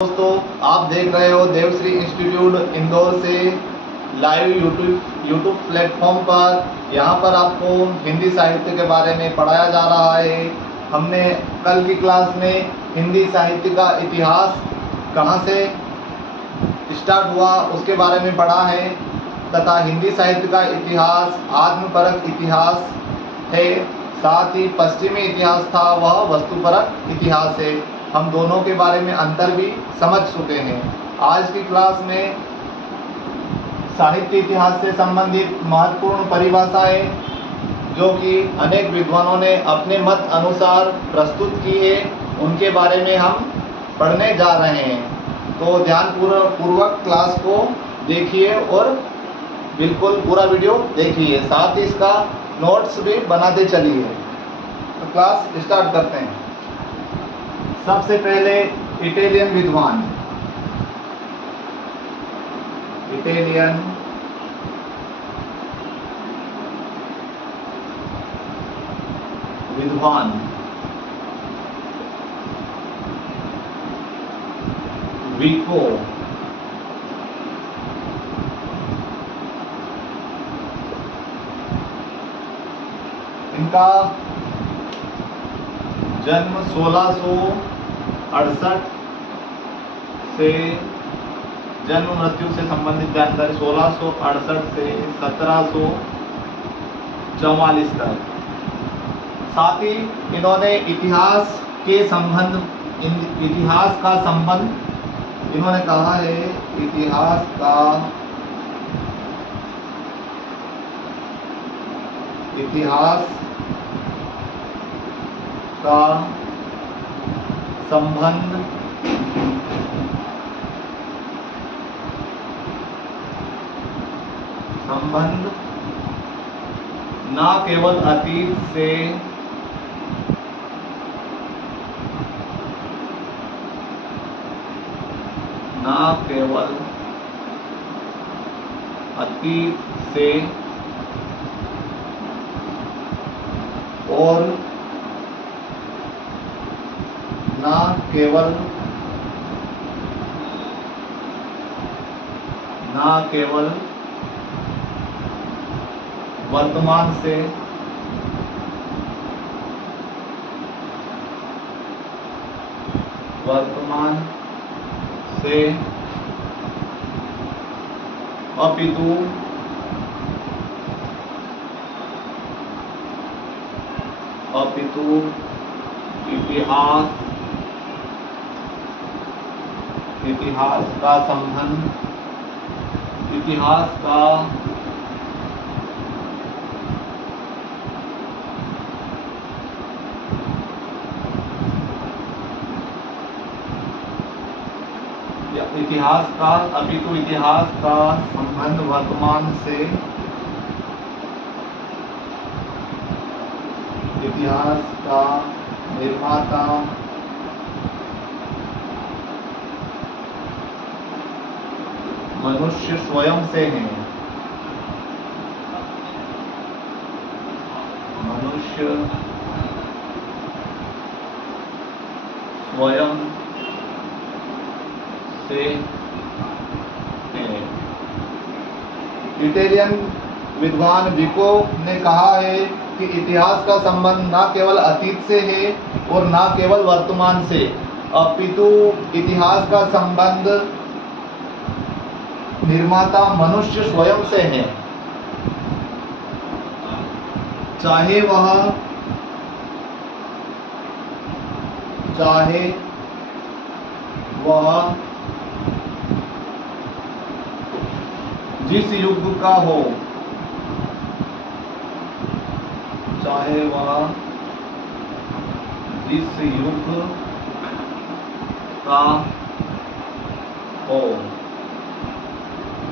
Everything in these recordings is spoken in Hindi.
दोस्तों, आप देख रहे हो देवश्री इंस्टीट्यूट इंदौर से लाइव यूट्यूब प्लेटफॉर्म पर। यहाँ पर आपको हिंदी साहित्य के बारे में पढ़ाया जा रहा है। हमने कल की क्लास में हिंदी साहित्य का इतिहास कहाँ से स्टार्ट हुआ उसके बारे में पढ़ा है तथा हिंदी साहित्य का इतिहास आत्मपरक इतिहास है, साथ ही पश्चिमी इतिहास था वह वस्तुपरक इतिहास है। हम दोनों के बारे में अंतर भी समझ चुके हैं। आज की क्लास में साहित्य इतिहास से संबंधित महत्वपूर्ण परिभाषाएं जो कि अनेक विद्वानों ने अपने मत अनुसार प्रस्तुत की है, उनके बारे में हम पढ़ने जा रहे हैं। तो ध्यानपूर्वक क्लास को देखिए और बिल्कुल पूरा वीडियो देखिए, साथ ही इसका नोट्स भी बनाते चलिए। तो क्लास स्टार्ट करते हैं। सबसे पहले इटालियन विद्वान, इटालियन विद्वान विको इनका जन्म 1668 से जन्म मृत्यु से संबंधित जानकारी 1668 से 1744 तक। साथ ही इन्होंने इतिहास का संबंध इन्होंने कहा है, इतिहास का संबंध न केवल अतीत से और न केवल वर्तमान से अपितु इतिहास का संबंध अपितु इतिहास का संबंध वर्तमान से इतिहास का निर्माता मनुष्य स्वयं से है। मनुष्य स्वयं से है। इटालियन विद्वान विको ने कहा है कि इतिहास का संबंध न केवल अतीत से है और न केवल वर्तमान से, अपितु इतिहास का संबंध निर्माता मनुष्य स्वयं से है। चाहे वह जिस युग का हो,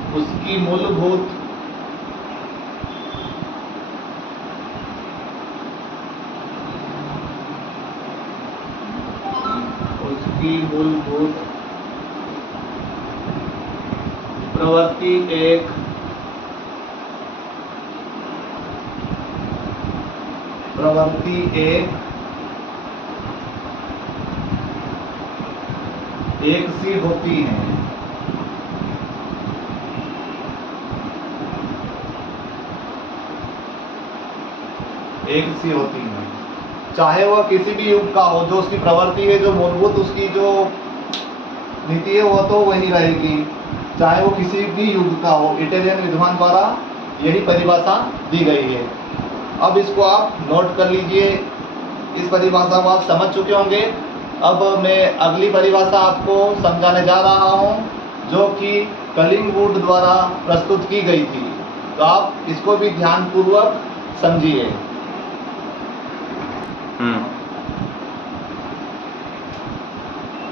उसकी मूलभूत प्रवृत्ति एक एक सी होती हैं। एक सी होती हैं, चाहे वह किसी भी युग का हो, जो उसकी प्रवृत्ति है, जो मूलभूत उसकी जो नीति है, वो तो वही रहेगी, चाहे वो किसी भी युग का हो। इटालियन विद्वान द्वारा यही परिभाषा दी गई है। अब इसको आप नोट कर लीजिए, इस परिभाषा को आप समझ चुके होंगे। अब मैं अगली परिभाषा आपको समझाने जा रहा हूँ, जो कि कलिंगवुड द्वारा प्रस्तुत की गई थी, तो आप इसको भी ध्यानपूर्वक समझिए।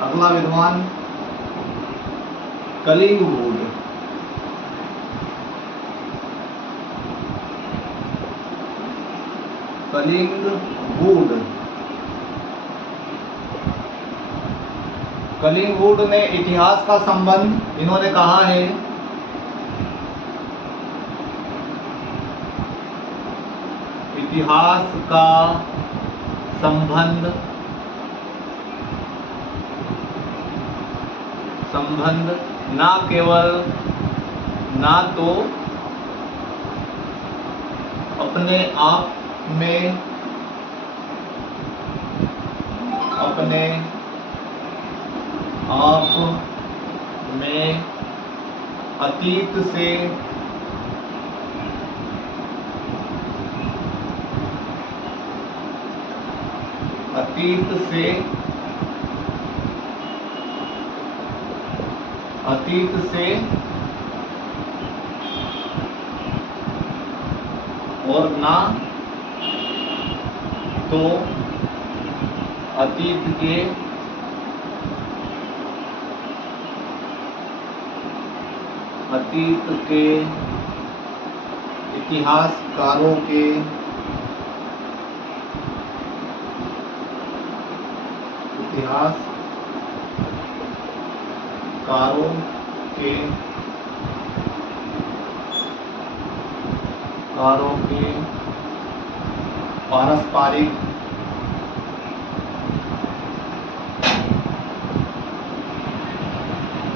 अगला विद्वान कलिंगवुड। कलिंगवुड ने इतिहास का संबंध इन्होंने कहा है इतिहास का संबंध ना केवल ना तो अपने आप में अतीत से और ना तो अतीत के इतिहासकारों के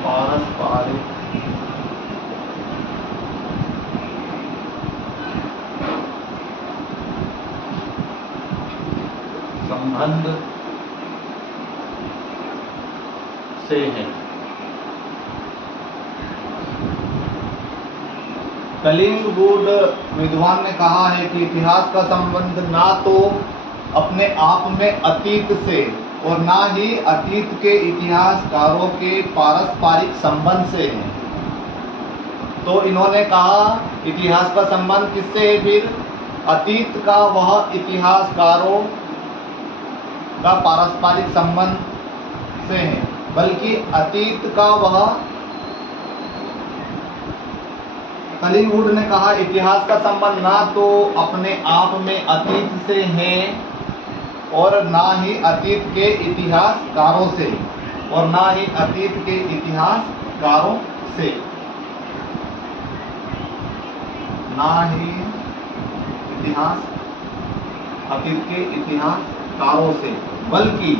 पारस्परिक संबंध से है। कलिंगवुड विद्वान ने कहा है कि इतिहास का संबंध ना तो अपने आप में अतीत से और ना ही अतीत के इतिहासकारों के पारस्परिक संबंध से है। तो इन्होंने कहा इतिहास का संबंध किससे है? फिर अतीत का वह इतिहासकारों का पारस्परिक संबंध से है, बल्कि अतीत का वह, कलिंगवुड ने कहा इतिहास का संबंध ना तो अपने आप में अतीत से है और ना ही अतीत के इतिहासकारों से, और ना ही अतीत के इतिहासकारों से, ना ही अतीत के इतिहासकारों से, बल्कि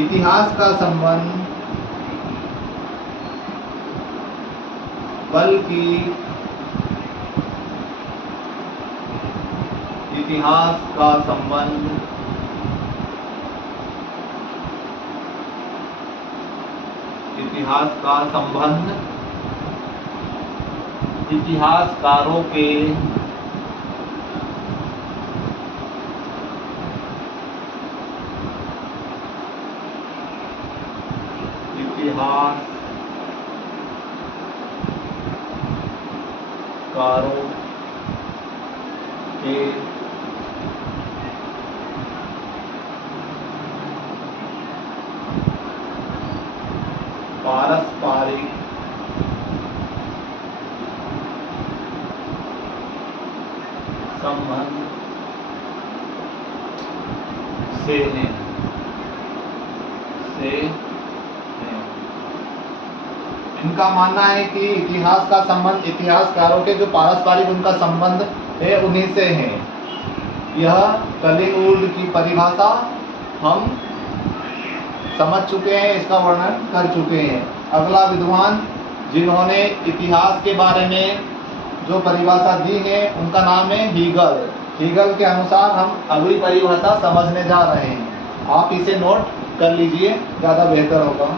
इतिहास का संबंध इतिहासकारों के पारस्परिक संबंध से है। इनका मानना है कि इतिहास का संबंध इतिहासकारों के जो पारस्परिक उनका संबंध है उन्हीं से है। यह कलिंगवुड की परिभाषा हम समझ चुके हैं, इसका वर्णन कर चुके हैं। अगला विद्वान जिन्होंने इतिहास के बारे में जो परिभाषा दी है उनका नाम है हीगल। हीगल के अनुसार हम अगली परिभाषा समझने जा रहे हैं, आप इसे नोट कर लीजिए, ज़्यादा बेहतर होगा।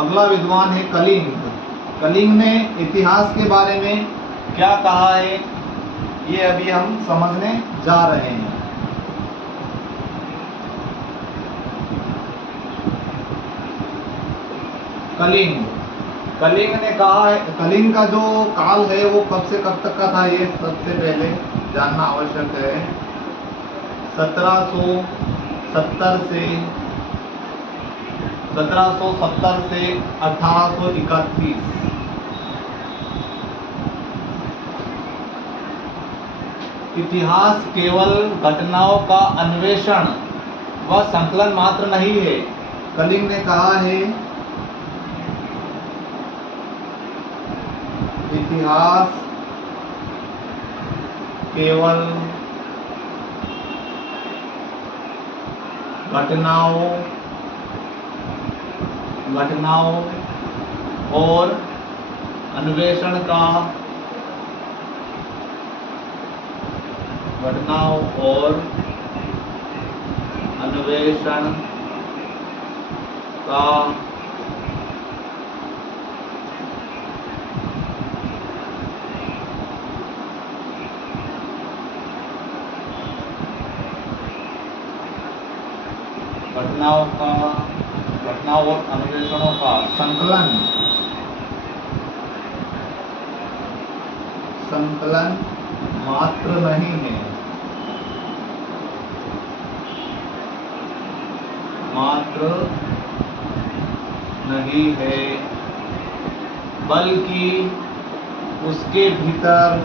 अगला विद्वान है कलिंग। कलिंग ने इतिहास के बारे में क्या कहा है ये अभी हम समझने जा रहे हैं। कलिंग कलिंग ने कहा है, कलिंग का जो काल है वो कब से कब तक का था ये सबसे पहले जानना आवश्यक है। 1770 से 1831। इतिहास केवल घटनाओं का अन्वेषण व संकलन मात्र नहीं है। कलिंग ने कहा है इतिहास केवल घटनाओं और अन्वेषण का घटनाओं और अन्वेषणों का संकलन मात्र नहीं है, बल्कि उसके भीतर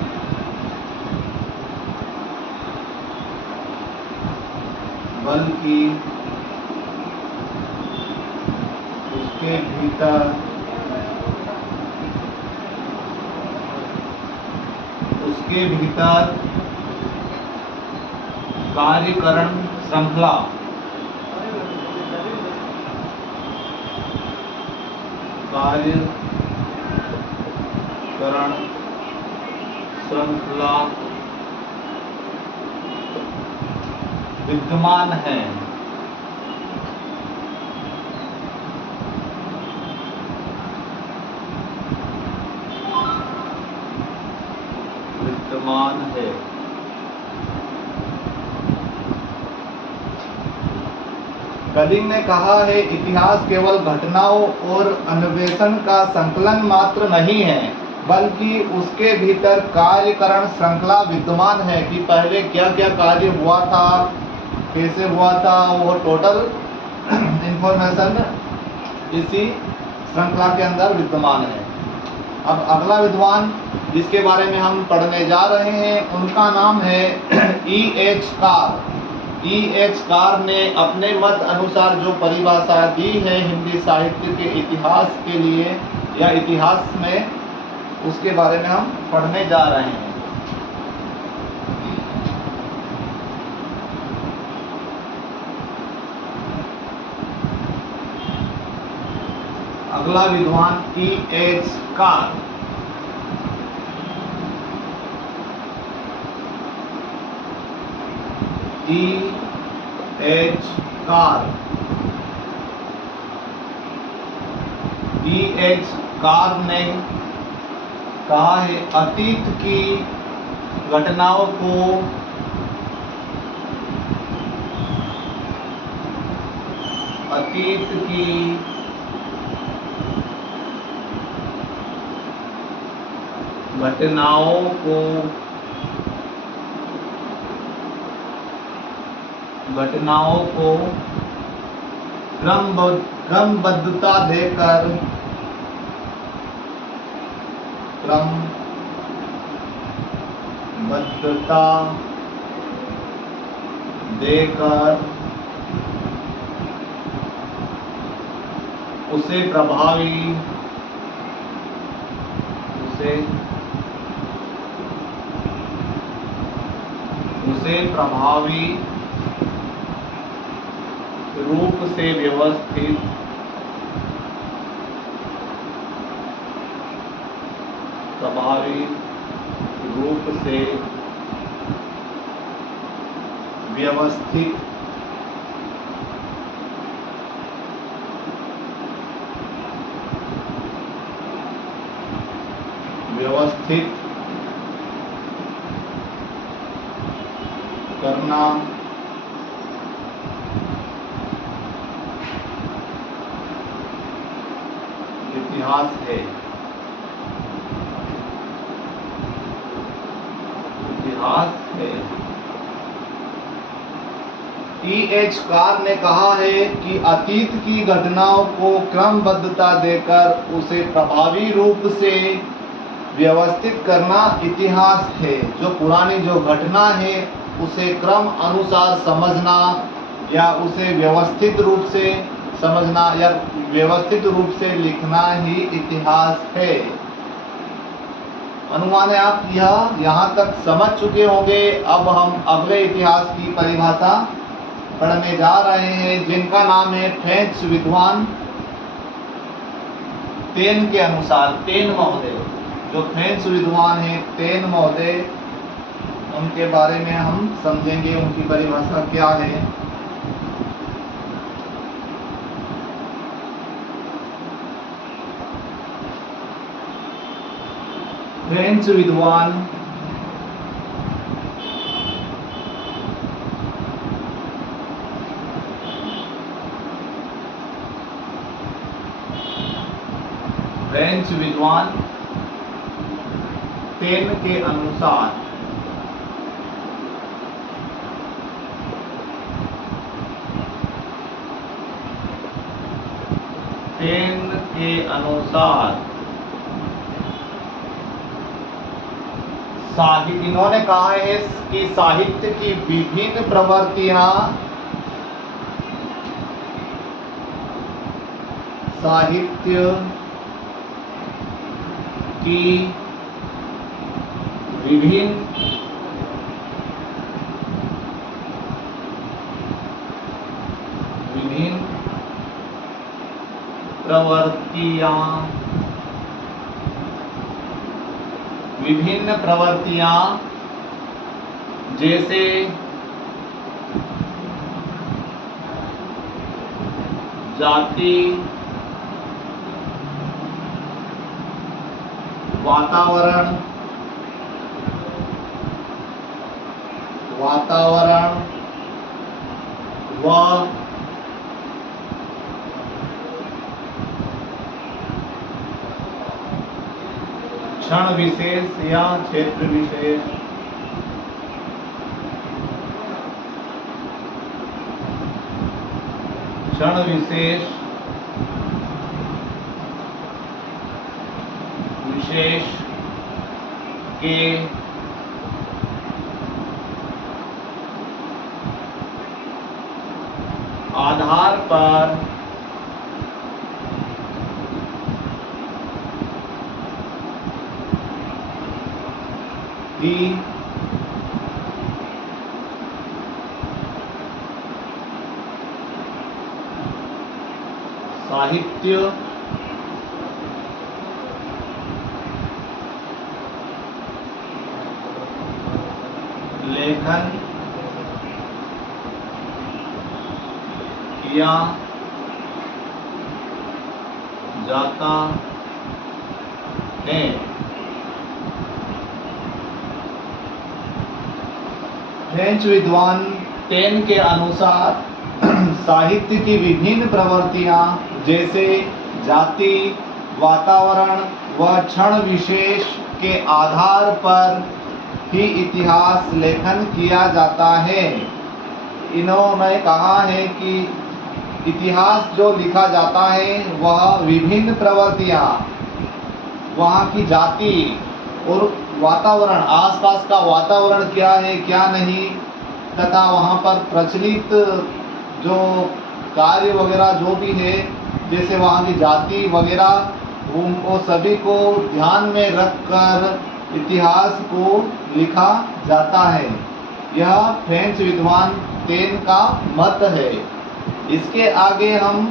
कार्यकरण श्रृंखला विद्यमान है। कलिंग ने कहा है इतिहास केवल घटनाओं और अन्वेषण का संकलन मात्र नहीं है, बल्कि उसके भीतर कार्यकरण श्रृंखला विद्यमान है कि पहले क्या क्या कार्य हुआ था, कैसे हुआ था, वो टोटल इंफॉर्मेशन इसी श्रृंखला के अंदर विद्यमान है। अब अगला विद्वान जिसके बारे में हम पढ़ने जा रहे हैं उनका नाम है E.H. कार। E.H. कार ने अपने मत अनुसार जो परिभाषा दी है हिंदी साहित्य के इतिहास के लिए या इतिहास में, उसके बारे में हम पढ़ने जा रहे हैं। अगला विद्वान E.H. Car. E.H. Car. E.H. Car ने कहा है अतीत की घटनाओं को क्रमबद्धता देकर उसे उसे प्रभावी रूप से व्यवस्थित करना इतिहास है। E.H. कार ने कहा है कि अतीत की घटनाओं को क्रमबद्धता देकर उसे प्रभावी रूप से व्यवस्थित करना इतिहास है। जो पुरानी जो घटना है उसे क्रम अनुसार समझना या उसे व्यवस्थित रूप से समझना या व्यवस्थित रूप से लिखना ही इतिहास है। अनुमान है आप यहाँ तक समझ चुके होंगे। अब हम अगले इतिहास की परिभाषा पढ़ने जा रहे हैं, जिनका नाम है फ्रेंच विद्वान टेन के अनुसार। टेन महोदय, जो फ्रेंच विद्वान है टेन महोदय, उनके बारे में हम समझेंगे उनकी परिभाषा क्या है। फ्रेंच विद्वान टेन के अनुसार साहित्य, इन्होंने कहा है कि साहित्य की विभिन्न प्रवृत्तियां विभिन्न प्रवृत्तियां जैसे जाति, वातावरण व क्षण विशेष या क्षेत्र विशेष, के आधार पर ही साहित्य लेखन किया जाता है। फ्रेंच विद्वान टेन के अनुसार साहित्य की विभिन्न प्रवृत्तियां जैसे जाति, वातावरण व क्षण विशेष के आधार पर ही इतिहास लेखन किया जाता है। इन्होंने कहा है कि इतिहास जो लिखा जाता है वह विभिन्न प्रवृत्तियां, वहाँ की जाति और वातावरण, आसपास का वातावरण क्या है क्या नहीं, तथा वहाँ पर प्रचलित जो कार्य वगैरह जो भी है, जैसे वहाँ की जाति वगैरह, उनको सभी को ध्यान में रखकर इतिहास को लिखा जाता है। यह फ्रेंच विद्वान टेन का मत है। इसके आगे हम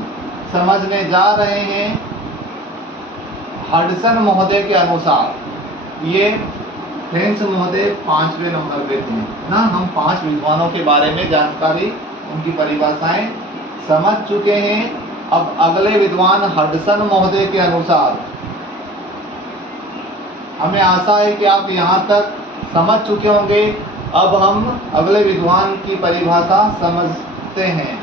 समझने जा रहे हैं हडसन महोदय के अनुसार। ये फ्रेंच महोदय 5वें नंबर पे थे ना। हम 5 विद्वानों के बारे में जानकारी, उनकी परिभाषाएं समझ चुके हैं। अब अगले विद्वान हडसन महोदय के अनुसार, हमें आशा है कि आप यहाँ तक समझ चुके होंगे। अब हम अगले विद्वान की परिभाषा समझते हैं।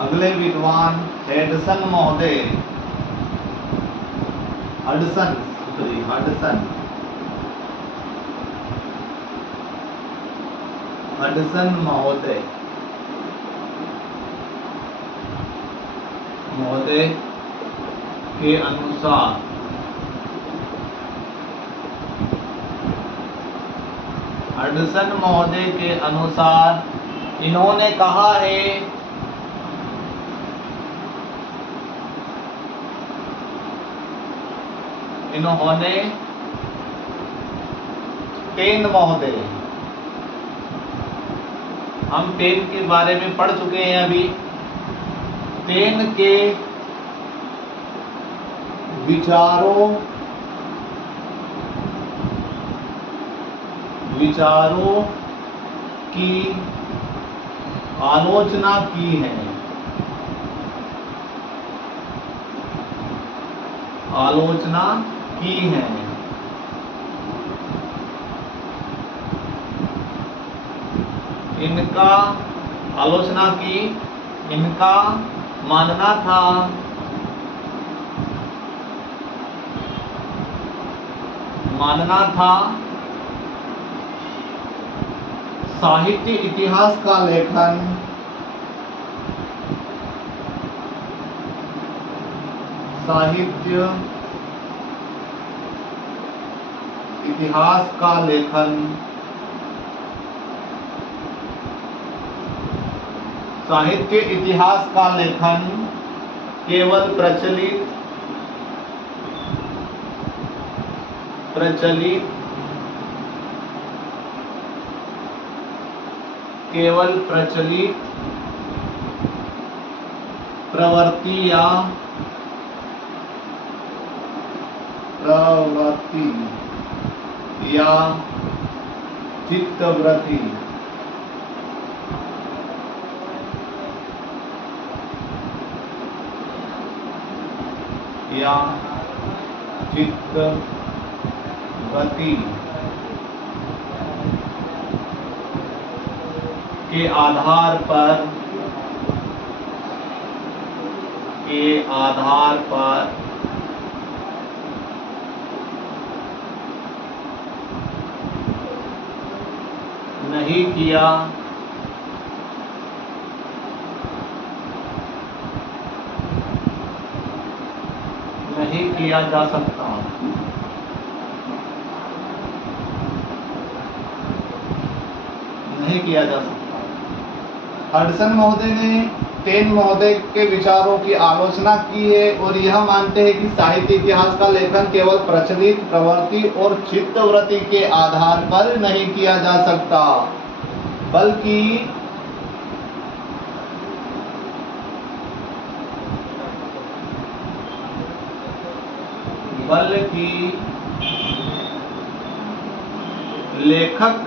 अगले विद्वान हडसन महोदय, हडसन महोदय के अनुसार हडसन महोदय के अनुसार इन्होंने कहा है टेन महोदय, हम टेन के बारे में पढ़ चुके हैं अभी। टेन के विचारों की आलोचना की है। इनका आलोचना की, इनका मानना था साहित्य इतिहास का लेखन साहित्य इतिहास का लेखन केवल प्रचलित प्रवृत्ति या चित्तवृत्ति के आधार पर नहीं किया जा सकता। हडसन महोदय ने टेन महोदय के विचारों की आलोचना की है और यह मानते हैं कि साहित्य इतिहास का लेखन केवल प्रचलित प्रवृत्ति और चित्तवृत्ति के आधार पर नहीं किया जा सकता, बल्कि लेखक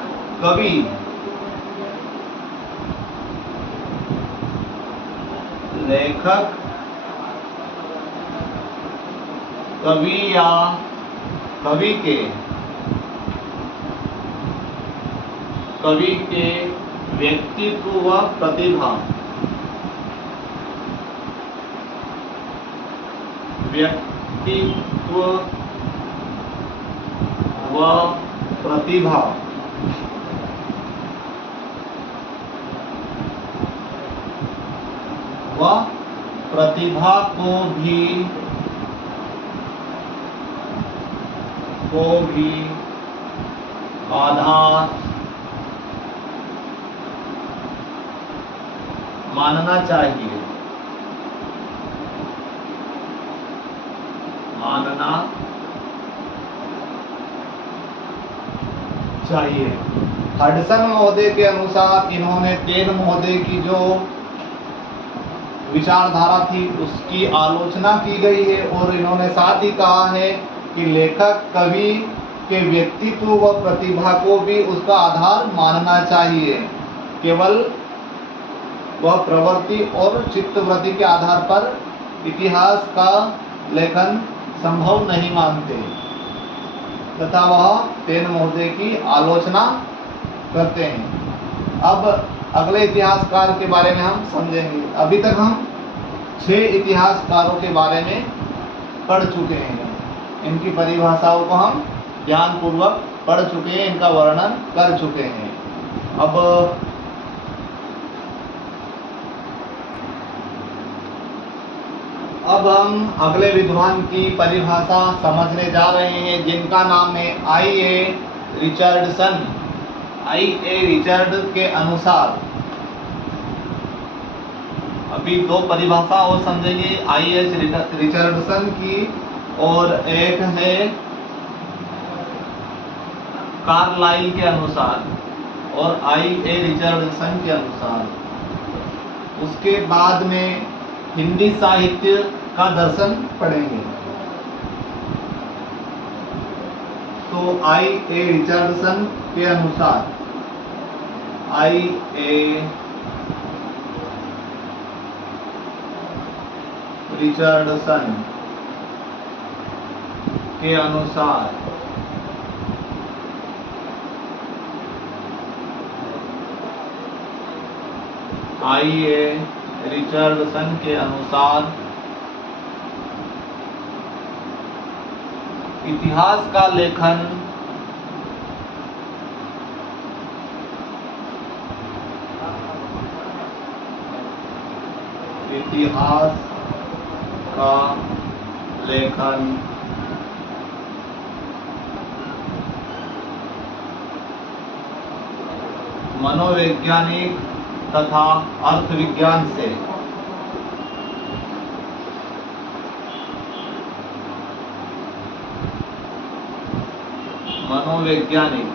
कवि या कवि के व्यक्तित्व व प्रतिभा को भी आधार मानना चाहिए। मानना चाहिए। हडसन महोदय के अनुसार इन्होंने टेन महोदय की जो विचारधारा थी उसकी आलोचना की गई है और इन्होंने साथ ही कहा है कि लेखक कवि के व्यक्तित्व व प्रतिभा को भी उसका आधार मानना चाहिए, केवल वह प्रवृत्ति और चित्तवृत्ति के आधार पर इतिहास का लेखन संभव नहीं मानते तथा वह टेन महोदय की आलोचना करते हैं। अब अगले इतिहासकार के बारे में हम समझेंगे। अभी तक हम 6 इतिहासकारों के बारे में पढ़ चुके हैं। इनकी परिभाषाओं को हम ध्यानपूर्वक पढ़ चुके हैं, इनका वर्णन कर चुके हैं। अब हम अगले विद्वान की परिभाषा समझने जा रहे हैं, जिनका नाम है I.A. रिचर्डसन। I.A. रिचर्ड के अनुसार अभी 2 परिभाषा और समझेंगे, I.H. रिचर्डसन की और एक है कार्लाइल के अनुसार और I.A. रिचर्डसन के अनुसार। उसके बाद में हिंदी साहित्य का दर्शन पढ़ेंगे। तो I.A. रिचर्डसन के अनुसार I.A. रिचर्डसन के अनुसार I.A. रिचर्डसन के अनुसार इतिहास का लेखन मनोवैज्ञानिक तथा अर्थविज्ञान से मनोवैज्ञानिक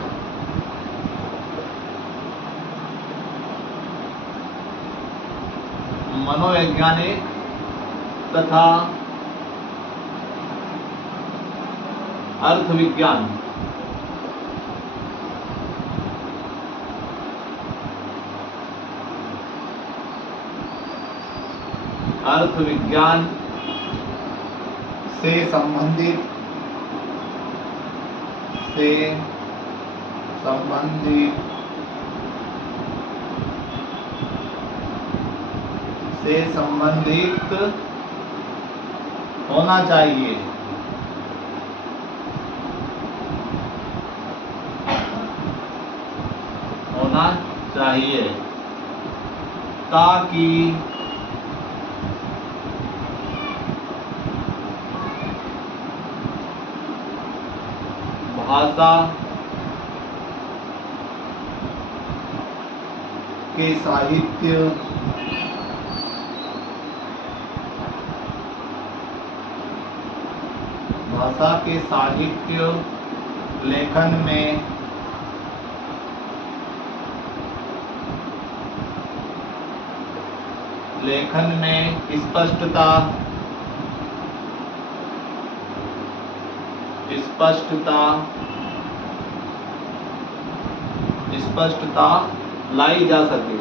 तथा अर्थविज्ञान से संबंधित होना चाहिए ताकि भाषा के साहित्य लेखन में स्पष्टता लाई जा सके।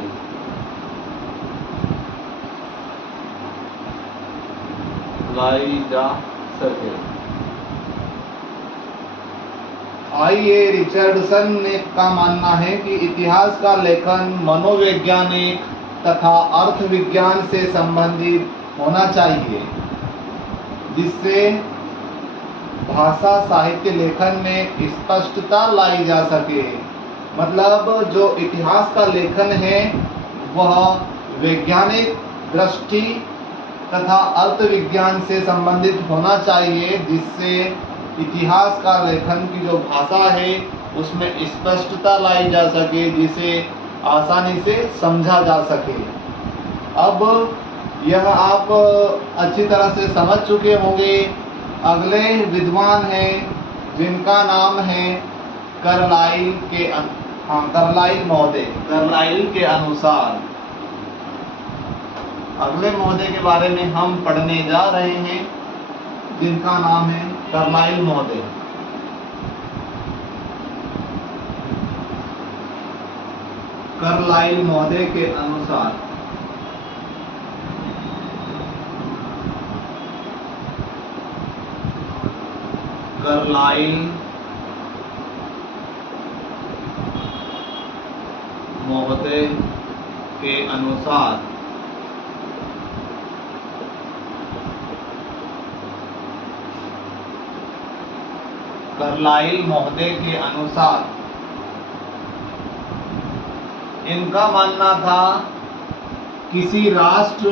I.A. रिचर्डसन का मानना है कि इतिहास का लेखन मनोवैज्ञानिक तथा अर्थविज्ञान से संबंधित होना चाहिए, जिससे भाषा साहित्य लेखन में स्पष्टता लाई जा सके। मतलब जो इतिहास का लेखन है वह वैज्ञानिक दृष्टि तथा अर्थविज्ञान से संबंधित होना चाहिए, जिससे इतिहास का लेखन की जो भाषा है उसमें स्पष्टता लाई जा सके, जिसे आसानी से समझा जा सके। अब यह आप अच्छी तरह से समझ चुके होंगे। अगले विद्वान हैं जिनका नाम है कार्लाइल महोदय। कार्लाइल के अनुसार अगले महोदय के बारे में हम पढ़ने जा रहे हैं जिनका नाम है कार्लाइल महोदय। कार्लाइल महोदय के अनुसार कार्लाइल महोदय के अनुसार कार्लाइल महोदय के अनुसार इनका मानना था किसी राष्ट्र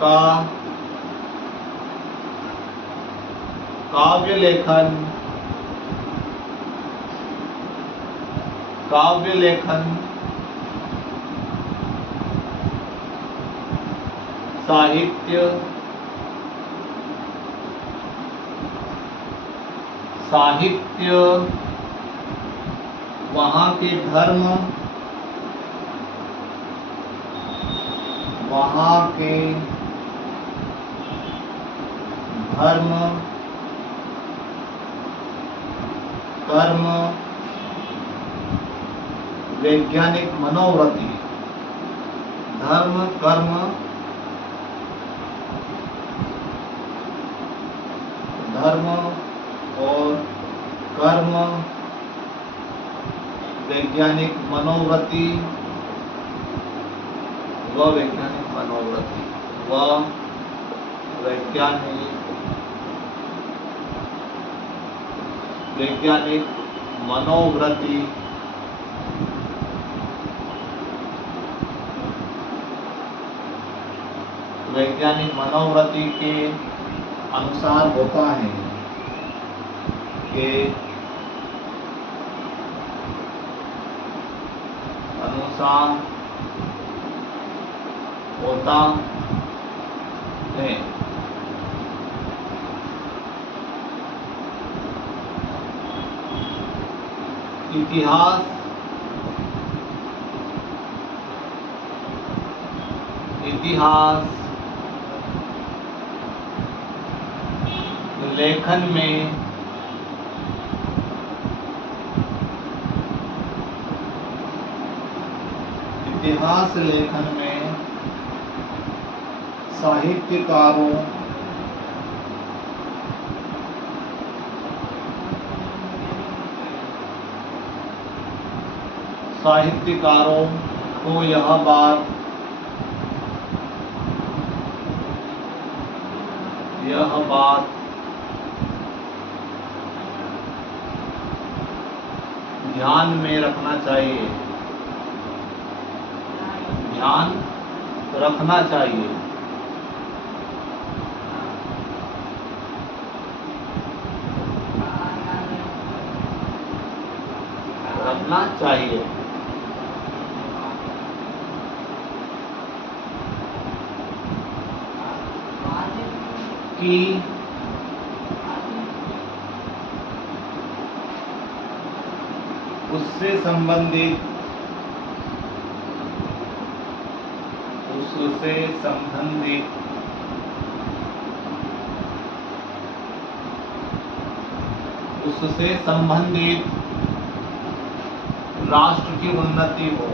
का काव्य लेखन साहित्य वहाँ के धर्म कर्म वैज्ञानिक मनोवृत्ति धर्म और कर्म वैज्ञानिक मनोवृत्ति व वैज्ञानिक मनोवृत्ति के अनुसार होता है कि इतिहास लेखन में साहित्यकारों को यह बात ध्यान में रखना चाहिए कि उससे संबंधित राष्ट्र की उन्नति हो।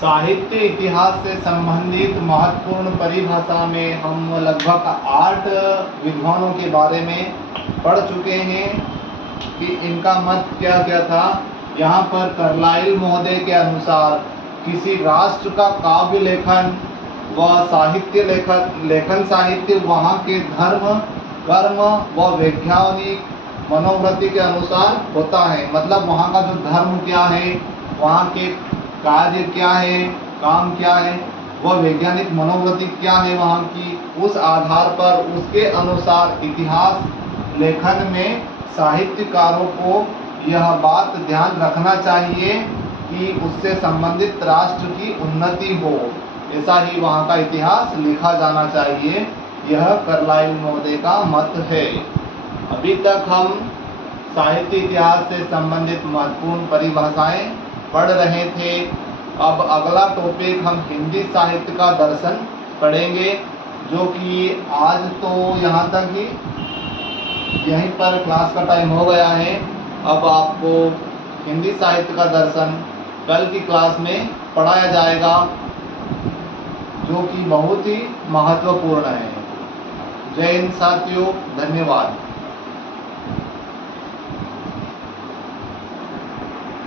साहित्य इतिहास से संबंधित महत्वपूर्ण परिभाषा में हम लगभग 8 विद्वानों के बारे में पढ़ चुके हैं कि इनका मत क्या क्या था। यहाँ पर कार्लाइल महोदय के अनुसार किसी राष्ट्र का काव्य लेखन व साहित्य लेखन साहित्य वहाँ के धर्म, कर्म व वैज्ञानिक मनोवृत्ति के अनुसार होता है। मतलब वहाँ का जो धर्म क्या है, वहाँ के कार्य क्या है, काम क्या है, वह वैज्ञानिक मनोवृत्ति क्या है वहाँ की, उस आधार पर उसके अनुसार इतिहास लेखन में साहित्यकारों को यह बात ध्यान रखना चाहिए कि उससे संबंधित राष्ट्र की उन्नति हो, ऐसा ही वहाँ का इतिहास लिखा जाना चाहिए। यह कार्लाइल महोदय का मत है। अभी तक हम साहित्य इतिहास से संबंधित महत्वपूर्ण परिभाषाएं पढ़ रहे थे। अब अगला टॉपिक हम हिंदी साहित्य का दर्शन पढ़ेंगे, जो कि आज तो यहाँ तक ही, यहीं पर क्लास का टाइम हो गया है। अब आपको हिंदी साहित्य का दर्शन कल की क्लास में पढ़ाया जाएगा, जो कि बहुत ही महत्वपूर्ण है। जय हिंद साथियों, धन्यवाद।